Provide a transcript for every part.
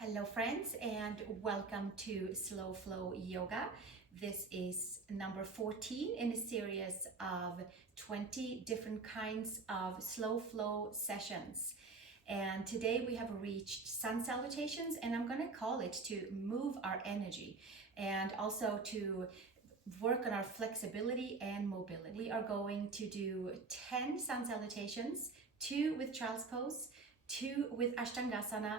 Hello friends and welcome to Slow Flow Yoga. This is number 14 in a series of 20 different kinds of slow flow sessions. And today we have reached sun salutations, and I'm going to call it to move our energy and also to work on our flexibility and mobility. We are going to do 10 sun salutations, 2 with child's pose, 2 with Ashtangasana,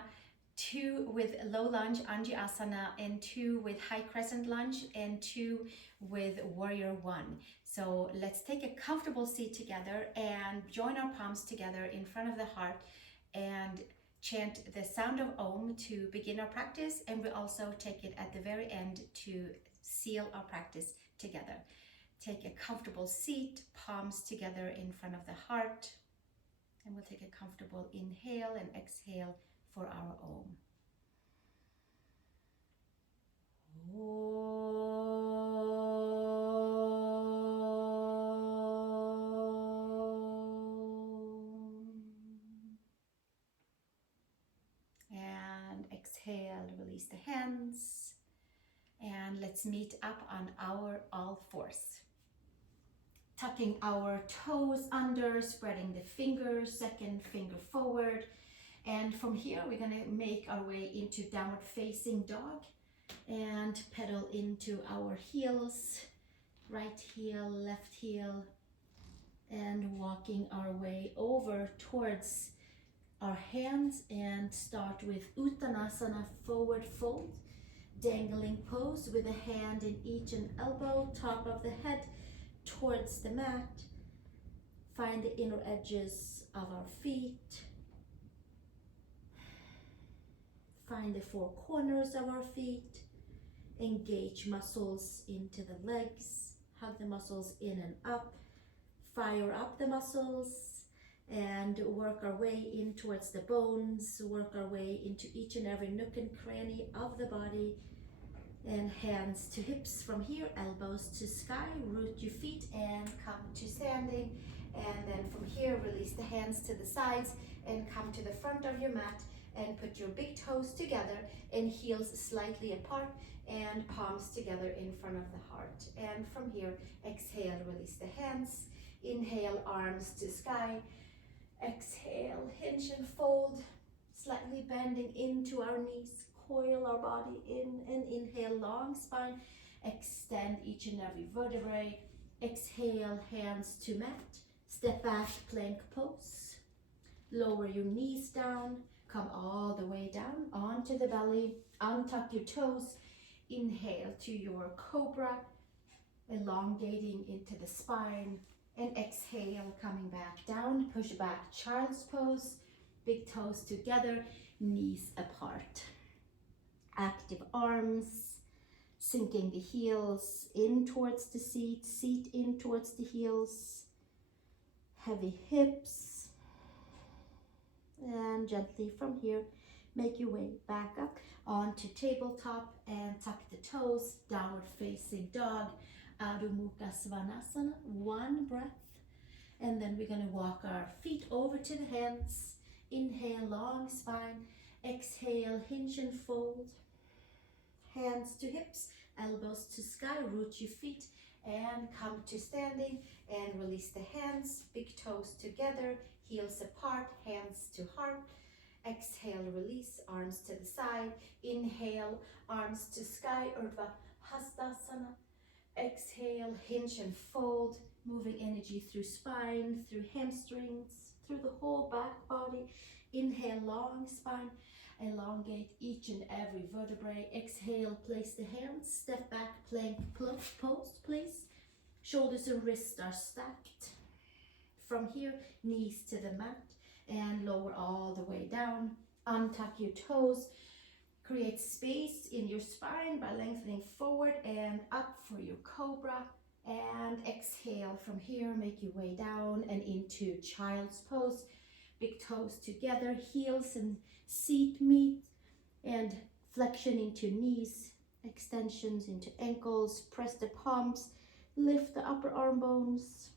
2 with low lunge Anjasana, and 2 with high crescent lunge, and 2 with warrior 1. So let's take a comfortable seat together and join our palms together in front of the heart and chant the sound of Om to begin our practice, and we also take it at the very end to seal our practice together. Take a comfortable seat, palms together in front of the heart, and we'll take a comfortable inhale and exhale for our Om. And exhale, release the hands, and let's meet up on our all fours. Tucking our toes under, spreading the fingers, second finger forward. And from here, we're going to make our way into downward facing dog and pedal into our heels, right heel, left heel, and walking our way over towards our hands, and start with Uttanasana, forward fold, dangling pose with a hand in each and elbow, top of the head towards the mat. Find the inner edges of our feet. Find the four corners of our feet. Engage muscles into the legs. Hug the muscles in and up. Fire up the muscles and work our way in towards the bones. Work our way into each and every nook and cranny of the body. And hands to hips from here, elbows to sky. Root your feet and come to standing. And then from here, release the hands to the sides and come to the front of your mat. And put your big toes together and heels slightly apart and palms together in front of the heart. And from here, exhale, release the hands. Inhale, arms to sky. Exhale, hinge and fold, slightly bending into our knees. Coil our body in and inhale, long spine. Extend each and every vertebrae. Exhale, hands to mat. Step back, plank pose. Lower your knees down. Come all the way down onto the belly. Untuck your toes. Inhale to your cobra, elongating into the spine. And exhale, coming back down. Push back, child's pose. Big toes together, knees apart. Active arms, sinking the heels in towards the seat. Seat in towards the heels. Heavy hips. And gently from here, make your way back up onto tabletop and tuck the toes, downward facing dog, Adho Mukha Svanasana, 1 breath. And then we're going to walk our feet over to the hands. Inhale, long spine. Exhale, hinge and fold. Hands to hips, elbows to sky, root your feet and come to standing and release the hands, big toes together, heels apart, hands to heart. Exhale, release, arms to the side. Inhale, arms to sky, Urdhva Hastasana. Exhale, hinge and fold, moving energy through spine, through hamstrings, through the whole back body. Inhale, long spine, elongate each and every vertebrae. Exhale, place the hands, step back, plank pose, please. Shoulders and wrists are stacked. From here, knees to the mat and lower all the way down. Untuck your toes. Create space in your spine by lengthening forward and up for your cobra. And exhale from here, make your way down and into child's pose. Big toes together, heels and seat meet, and flexion into knees, extensions into ankles. Press the palms, lift the upper arm bones,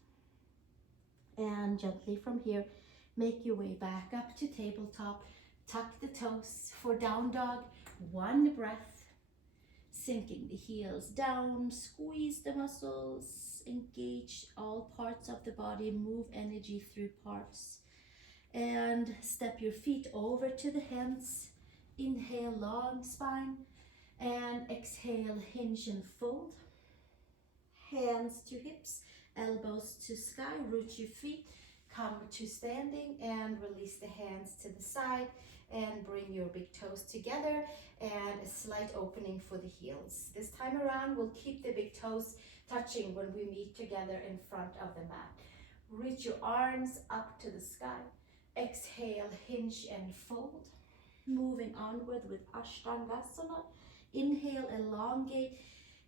and gently from here, make your way back up to tabletop. Tuck the toes for down dog. One breath. Sinking the heels down. Squeeze the muscles. Engage all parts of the body. Move energy through parts. And step your feet over to the hands. Inhale, long spine. And exhale, hinge and fold. Hands to hips, elbows to sky. Root your feet. Come to standing and release the hands to the side and bring your big toes together and a slight opening for the heels. This time around, we'll keep the big toes touching when we meet together in front of the mat. Reach your arms up to the sky. Exhale, hinge and fold. Moving onward with Ashtangasana. Inhale, elongate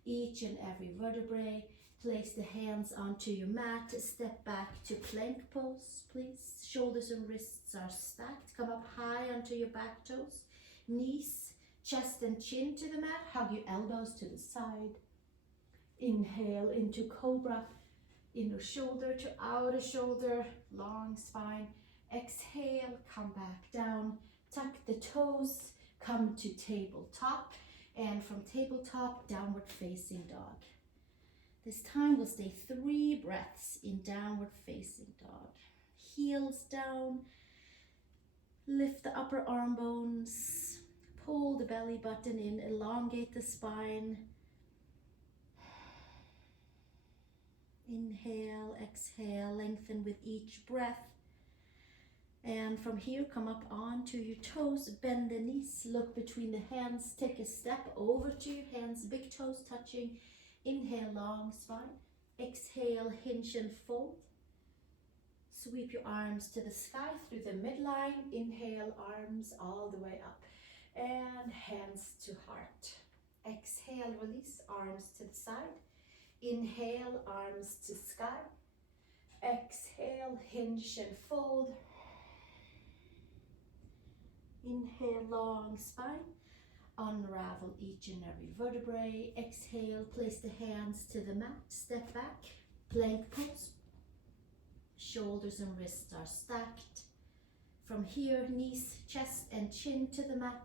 each and every vertebrae. Place the hands onto your mat. Step back to plank pose, please. Shoulders and wrists are stacked. Come up high onto your back toes. Knees, chest and chin to the mat. Hug your elbows to the side. Inhale into cobra. Inner shoulder to outer shoulder. Long spine. Exhale, come back down. Tuck the toes. Come to tabletop. And from tabletop, downward facing dog. This time we'll stay 3 breaths in downward facing dog. Heels down, lift the upper arm bones, pull the belly button in, elongate the spine. Inhale, exhale, lengthen with each breath. And from here, come up onto your toes, bend the knees, look between the hands, take a step over to your hands, big toes touching. Inhale, long spine. Exhale, hinge and fold. Sweep your arms to the sky through the midline. Inhale, arms all the way up. And hands to heart. Exhale, release, arms to the side. Inhale, arms to sky. Exhale, hinge and fold. Inhale, long spine. Unravel each and every vertebrae. Exhale, place the hands to the mat. Step back, plank pose. Shoulders and wrists are stacked. From here, knees, chest and chin to the mat.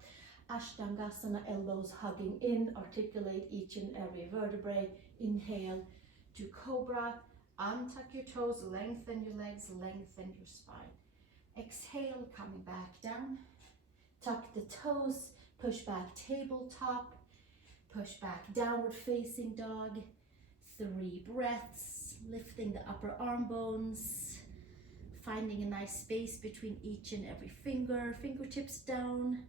Ashtangasana, elbows hugging in. Articulate each and every vertebrae. Inhale to cobra. Untuck your toes, lengthen your legs, lengthen your spine. Exhale, coming back down. Tuck the toes. Push back tabletop, push back downward facing dog. 3 breaths, lifting the upper arm bones, finding a nice space between each and every finger, fingertips down.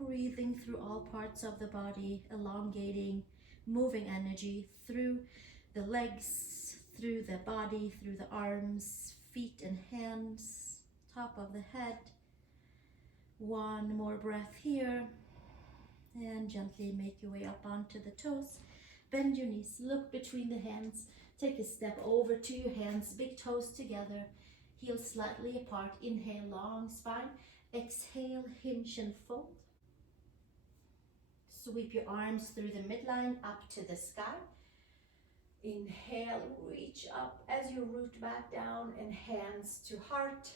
Breathing through all parts of the body, elongating, moving energy through the legs, through the body, through the arms, feet and hands, top of the head. 1 more breath here, and gently make your way up onto the toes. Bend your knees, look between the hands, take a step over to your hands, big toes together, heels slightly apart. Inhale, long spine. Exhale, hinge and fold. Sweep your arms through the midline up to the sky. Inhale, reach up as you root back down and hands to heart.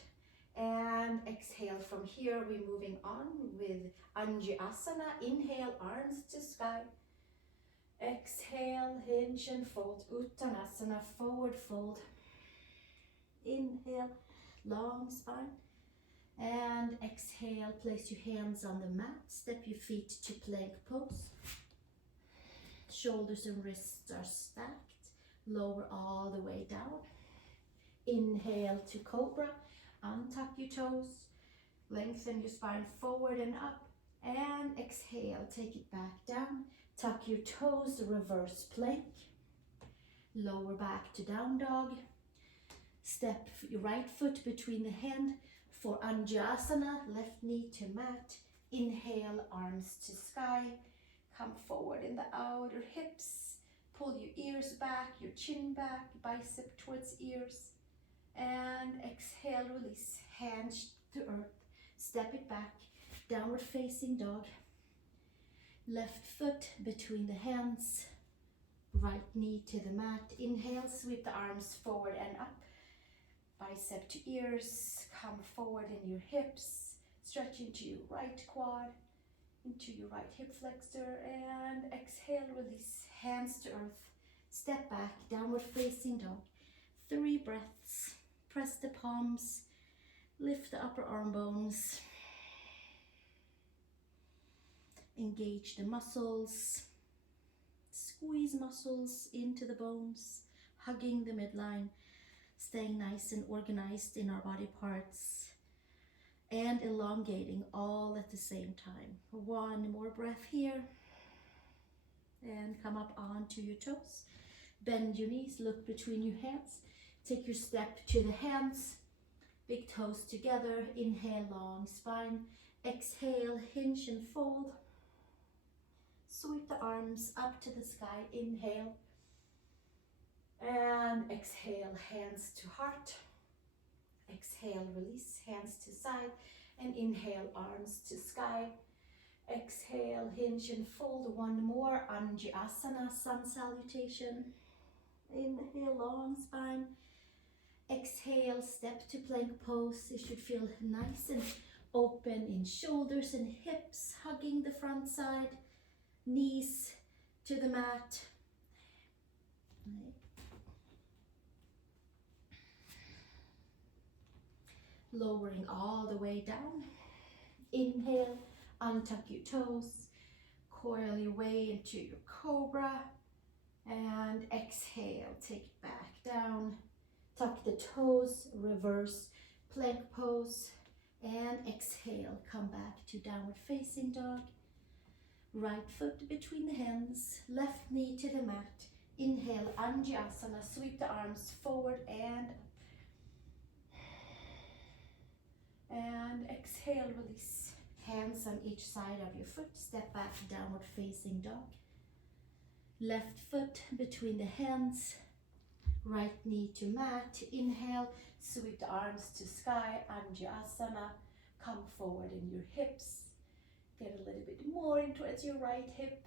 And exhale from here, we're moving on with Anjasana. Inhale, arms to sky. Exhale, hinge and fold. Uttanasana, forward fold. Inhale, long spine. And exhale, place your hands on the mat. Step your feet to plank pose. Shoulders and wrists are stacked. Lower all the way down. Inhale to cobra. Untuck your toes, lengthen your spine forward and up, and exhale, take it back down. Tuck your toes, reverse plank, lower back to down dog. Step your right foot between the hand for Anjasana, left knee to mat. Inhale, arms to sky, come forward in the outer hips, pull your ears back, your chin back, bicep towards ears. And exhale, release, hands to earth, step it back, downward facing dog. Left foot between the hands, right knee to the mat. Inhale, sweep the arms forward and up. bicep to ears, come forward in your hips, stretch into your right quad, into your right hip flexor, and exhale, release, hands to earth, step back, downward facing dog, 3 breaths, press the palms, lift the upper arm bones, engage the muscles, squeeze muscles into the bones, hugging the midline, staying nice and organized in our body parts, and elongating all at the same time. 1 more breath here, and come up onto your toes. Bend your knees, look between your hands, take your step to the hands, big toes together, inhale, long spine, exhale, hinge and fold, sweep the arms up to the sky, inhale, and exhale, hands to heart, exhale, release, hands to side, and inhale, arms to sky, exhale, hinge and fold. 1 more, Anjasana, sun salutation, inhale, long spine, exhale, step to plank pose. You should feel nice and open in shoulders and hips, hugging the front side, knees to the mat. Lowering all the way down. Inhale, untuck your toes, coil your way into your cobra, and exhale, take it back down. Tuck the toes, reverse plank pose, and exhale, come back to downward facing dog. Right foot between the hands, left knee to the mat. Inhale, Anjasana, sweep the arms forward and up. And exhale, release. Hands on each side of your foot, step back, downward facing dog. Left foot between the hands, right knee to mat. Inhale, sweep the arms to sky, Anjasana. Come forward in your hips. Get a little bit more in towards your right hip,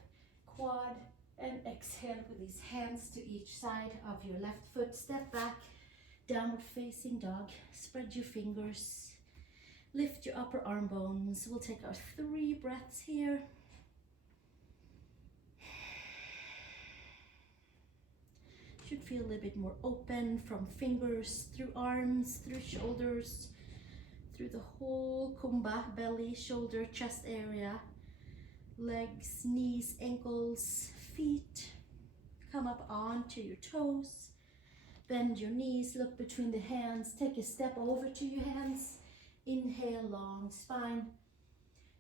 quad, and exhale, release, hands to each side of your left foot. Step back, downward facing dog. Spread your fingers. Lift your upper arm bones. We'll take our 3 breaths here. Should feel a little bit more open from fingers through arms, through shoulders, through the whole kumbha, belly, shoulder, chest area, legs, knees, ankles, feet. Come up onto your toes. Bend your knees, look between the hands. Take a step over to your hands. Inhale, long spine,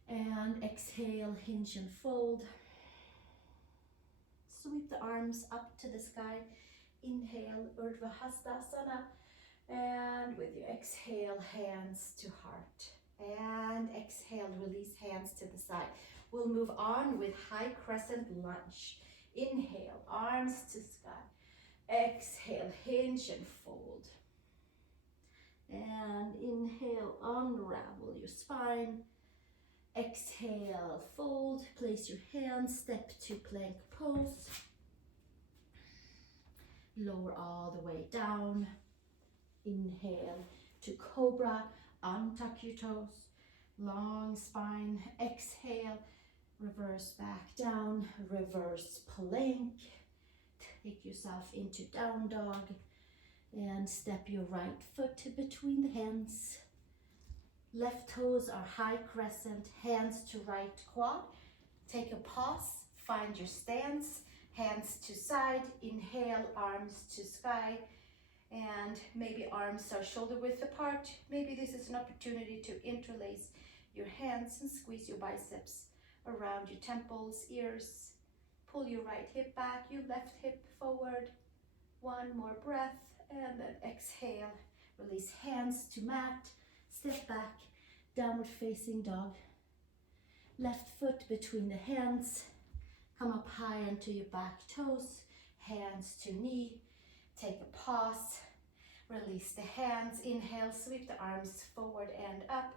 and exhale, hinge and fold. Sweep the arms up to the sky. Inhale, Urdhva Hastasana, and with your exhale, hands to heart. And exhale, release, hands to the side. We'll move on with high crescent lunge. Inhale, arms to sky. Exhale, hinge and fold. And inhale, unravel your spine. Exhale, fold, place your hands, step to plank pose. Lower all the way down. Inhale to cobra, untuck your toes, long spine. Exhale, reverse back down, reverse plank. Take yourself into down dog. And step your right foot between the hands. Left toes are high crescent, hands to right quad. Take a pause, find your stance, hands to side. Inhale, arms to sky. And maybe arms are shoulder width apart. Maybe this is an opportunity to interlace your hands and squeeze your biceps around your temples, ears. Pull your right hip back, your left hip forward. 1 more breath. And then exhale, release, hands to mat, step back, downward facing dog. Left foot between the hands, come up high onto your back toes, hands to knee, take a pause, release the hands, inhale, sweep the arms forward and up.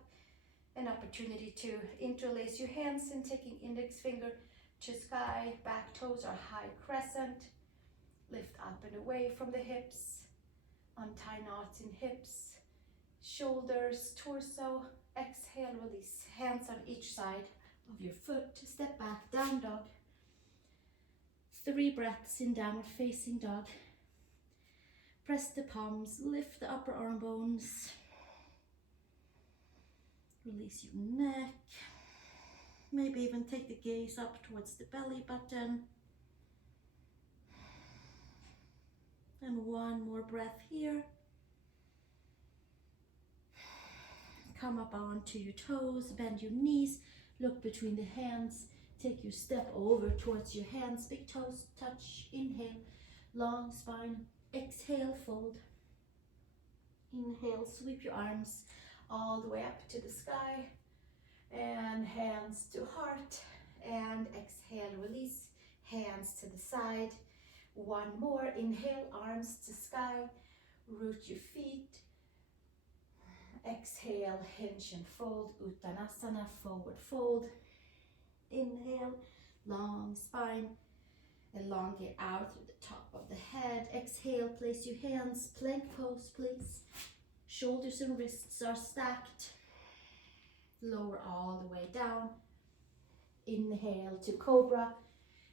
An opportunity to interlace your hands and taking index finger to sky, back toes are high crescent, lift up and away from the hips. Untie knots in hips, shoulders, torso. Exhale, release. Hands on each side of your foot. Step back, down dog. 3 breaths in downward facing dog. Press the palms, lift the upper arm bones. Release your neck. Maybe even take the gaze up towards the belly button. And one more breath here. Come up onto your toes, bend your knees, look between the hands, take your step over towards your hands, big toes touch, inhale, long spine, exhale, fold. Inhale, sweep your arms all the way up to the sky, and hands to heart, and exhale, release, hands to the side. One more, inhale, arms to sky, root your feet. Exhale, hinge and fold, Uttanasana, forward fold. Inhale, long spine, elongate out through the top of the head. Exhale, place your hands, plank pose please. Shoulders and wrists are stacked. Lower all the way down. Inhale to cobra,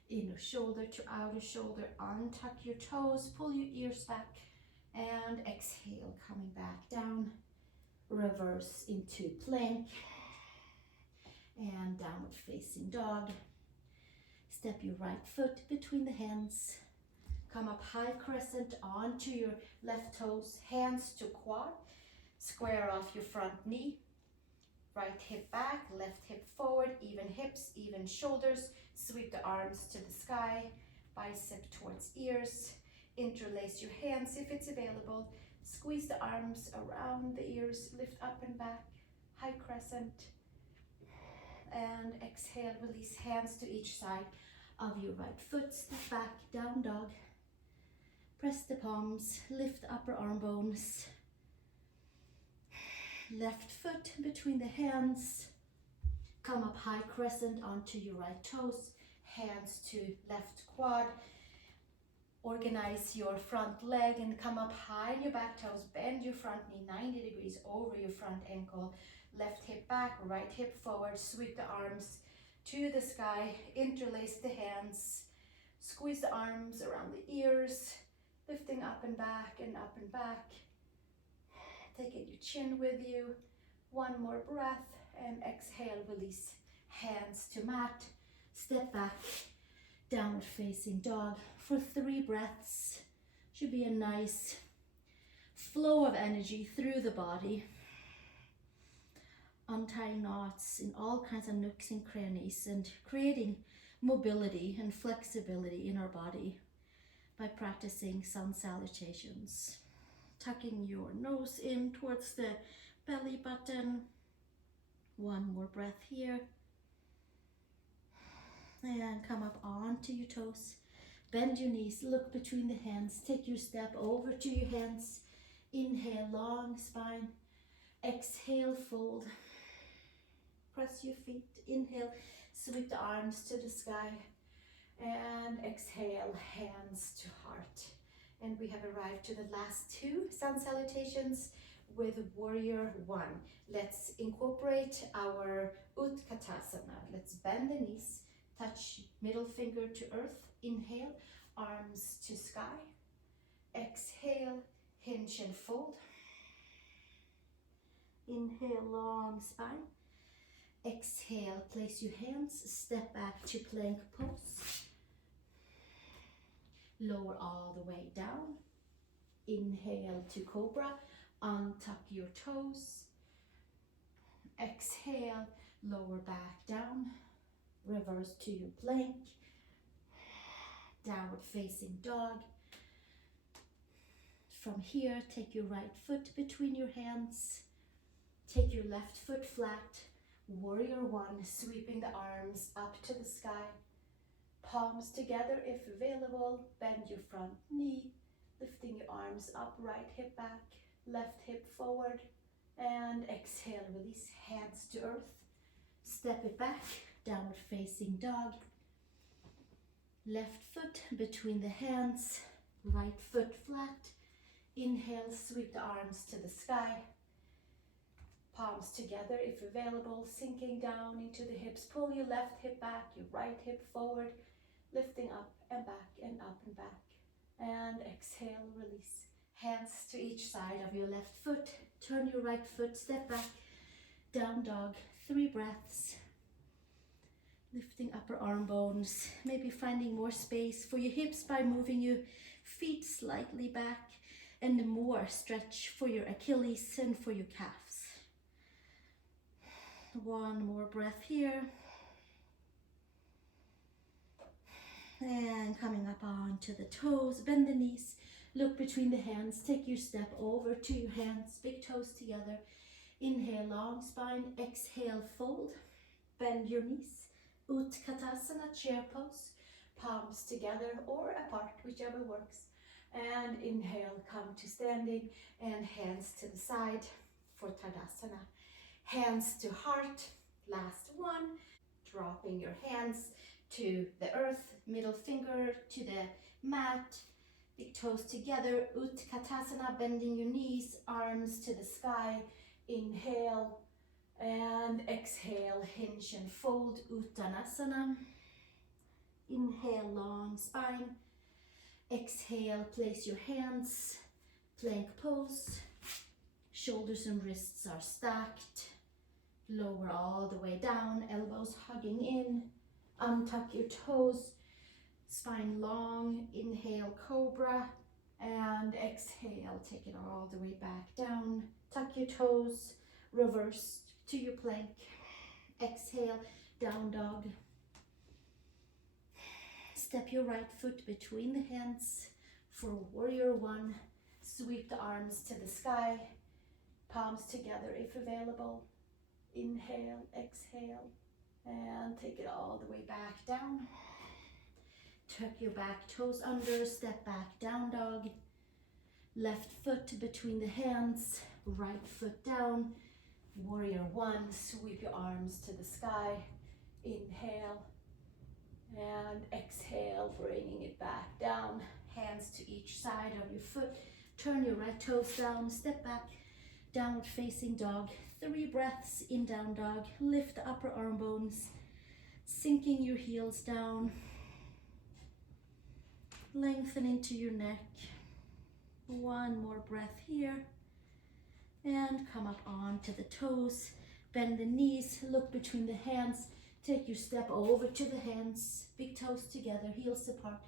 inner shoulder to outer shoulder, untuck your toes, pull your ears back, and exhale, coming back down. Reverse into plank and downward facing dog. Step your right foot between the hands. Come up high crescent onto your left toes, hands to quad. Square off your front knee. Right hip back, left hip forward, even hips, even shoulders. Sweep the arms to the sky, bicep towards ears. Interlace your hands if it's available. Squeeze the arms around the ears, lift up and back, high crescent. And exhale, release, hands to each side of your right foot. Step back, down dog. Press the palms, lift the upper arm bones. Left foot between the hands. Come up high crescent onto your right toes, hands to left quad. Organize your front leg and come up high in your back toes. Bend your front knee 90 degrees over your front ankle. Left hip back, right hip forward. Sweep the arms to the sky. Interlace the hands. Squeeze the arms around the ears. Lifting up and back and up and back. Taking your chin with you. One more breath and exhale, release. Hands to mat. Step back. Downward facing dog for 3 breaths. Should be a nice flow of energy through the body. Untying knots in all kinds of nooks and crannies and creating mobility and flexibility in our body by practicing sun salutations. Tucking your nose in towards the belly button. One more breath here. And come up onto your toes. Bend your knees, look between the hands. Take your step over to your hands. Inhale, long spine. Exhale, fold. Press your feet. Inhale, sweep the arms to the sky. And exhale, hands to heart. And we have arrived to the last 2 sun salutations with warrior 1. Let's incorporate our Utkatasana. Let's bend the knees. Touch middle finger to earth. Inhale, arms to sky. Exhale, hinge and fold. Inhale, long spine. Exhale, place your hands, step back to plank pose. Lower all the way down. Inhale to cobra. Untuck your toes. Exhale, lower back down. Reverse to your plank. Downward facing dog. From here, take your right foot between your hands. Take your left foot flat. Warrior 1, sweeping the arms up to the sky. Palms together if available. Bend your front knee. Lifting your arms up, right hip back, left hip forward. And exhale, release, hands to earth. Step it back, downward facing dog. Left foot between the hands, right foot flat. Inhale, sweep the arms to the sky. Palms together if available, sinking down into the hips. Pull your left hip back, your right hip forward, lifting up and back and up and back. And exhale, release. Hands to each side of your left foot. Turn your right foot, step back, down dog. 3 breaths. Lifting upper arm bones. Maybe finding more space for your hips by moving your feet slightly back, and more stretch for your Achilles and for your calves. 1 more breath here. And coming up onto the toes, bend the knees, look between the hands, take your step over to your hands, big toes together. Inhale, long spine, exhale, fold, bend your knees. Utkatasana, chair pose, palms together or apart, whichever works. And inhale, come to standing and hands to the side for Tadasana. Hands to heart, last one. Dropping your hands to the earth, middle finger to the mat, big toes together. Utkatasana, bending your knees, arms to the sky. Inhale and exhale, hinge and fold, Uttanasana. Inhale, long spine. Exhale, place your hands, plank pose. Shoulders and wrists are stacked. Lower all the way down, elbows hugging in. Untuck your toes, spine long. Inhale, cobra, and exhale, take it all the way back down. Tuck your toes, reverse to your plank. Exhale, down dog. Step your right foot between the hands for warrior 1. Sweep the arms to the sky, palms together if available. Inhale, exhale, and take it all the way back down. Tuck your back toes under, step back, down dog. Left foot between the hands, right foot down. Warrior 1, sweep your arms to the sky. Inhale and exhale, bringing it back down. Hands to each side of your foot. Turn your right toes down, step back, downward facing dog. 3 breaths in down dog. Lift the upper arm bones, sinking your heels down. Lengthen into your neck. 1 more breath here. And come up onto the toes. Bend the knees, look between the hands. Take your step over to the hands. Big toes together, heels apart.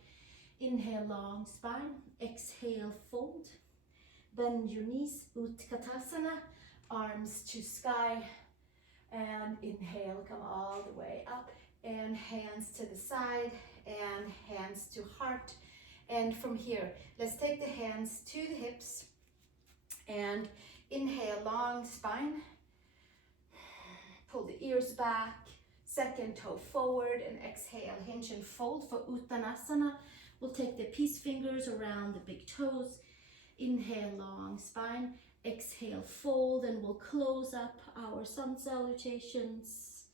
Inhale, long spine. Exhale, fold. Bend your knees, Utkatasana. Arms to sky. And inhale, come all the way up. And hands to the side. And hands to heart. And from here, let's take the hands to the hips. And inhale, long spine. Pull the ears back. Second toe forward, and exhale, hinge and fold for Uttanasana. We'll take the peace fingers around the big toes. Inhale, long spine. Exhale, fold, and we'll close up our sun salutations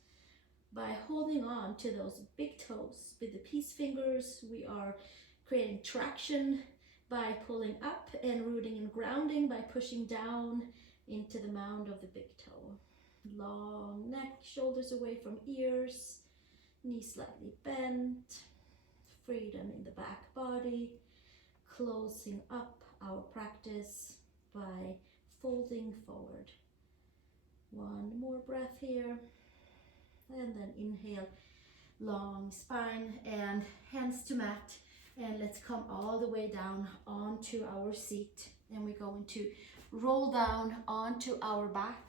by holding on to those big toes. With the peace fingers, we are creating traction by pulling up and rooting and grounding by pushing down into the mound of the big toe. Long neck, shoulders away from ears, knees slightly bent, freedom in the back body, closing up our practice by folding forward. 1 more breath here, and then inhale, long spine and hands to mat, and let's come all the way down onto our seat, and we're going to roll down onto our back.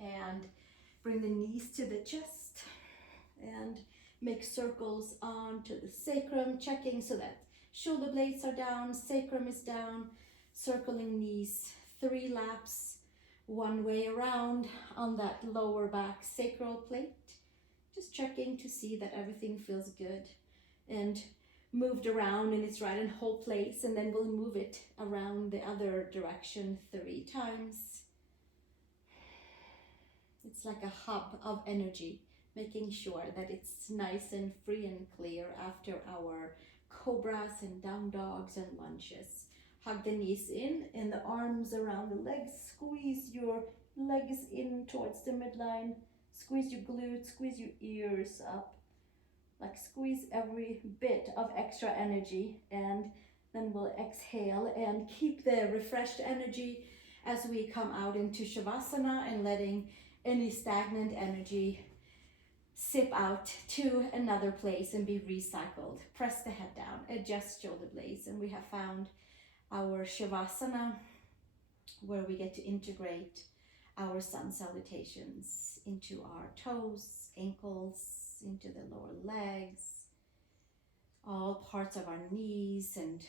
And bring the knees to the chest and make circles onto the sacrum, checking so that shoulder blades are down, sacrum is down, circling knees, 3 laps, 1 way around on that lower back sacral plate. Just checking to see that everything feels good and moved around in its right and whole place, and then we'll move it around the other direction 3 times. It's like a hub of energy, making sure that it's nice and free and clear after our cobras and down dogs and lunges. Hug the knees in and the arms around the legs. Squeeze your legs in towards the midline. Squeeze your glutes, squeeze your ears up. Like squeeze every bit of extra energy, and then we'll exhale and keep the refreshed energy as we come out into Shavasana, and letting any stagnant energy sip out to another place and be recycled. Press the head down, adjust shoulder blades, and we have found our Shavasana where we get to integrate our sun salutations into our toes, ankles, into the lower legs, all parts of our knees and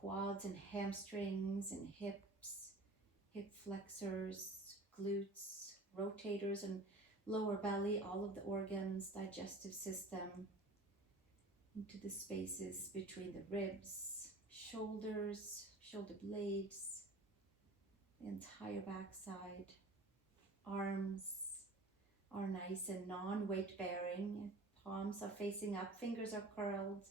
quads and hamstrings and hips, hip flexors, glutes, rotators and lower belly, all of the organs, digestive system, into the spaces between the ribs, shoulders, shoulder blades, the entire backside. Arms are nice and non-weight bearing. Palms are facing up, fingers are curled.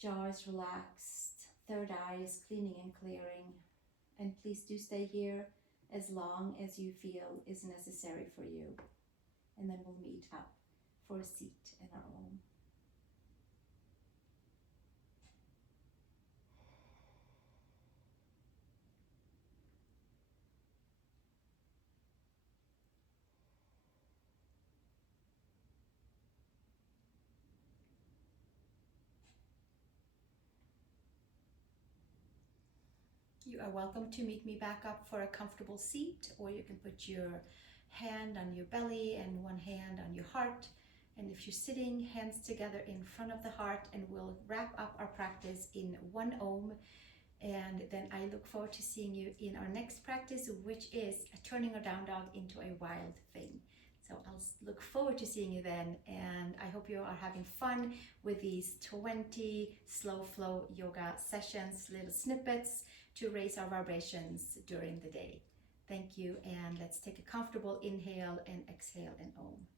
Jaw is relaxed. Third eye is cleaning and clearing. And please do stay here as long as you feel is necessary for you. And then we'll meet up for a seat in our own. You are welcome to meet me back up for a comfortable seat, or you can put your hand on your belly and one hand on your heart. And if you're sitting, hands together in front of the heart, and we'll wrap up our practice in one Om. And then I look forward to seeing you in our next practice, which is turning our down dog into a wild thing. So I'll look forward to seeing you then, and I hope you are having fun with these 20 slow flow yoga sessions, little snippets to raise our vibrations during the day. Thank you, and let's take a comfortable inhale and exhale and Om.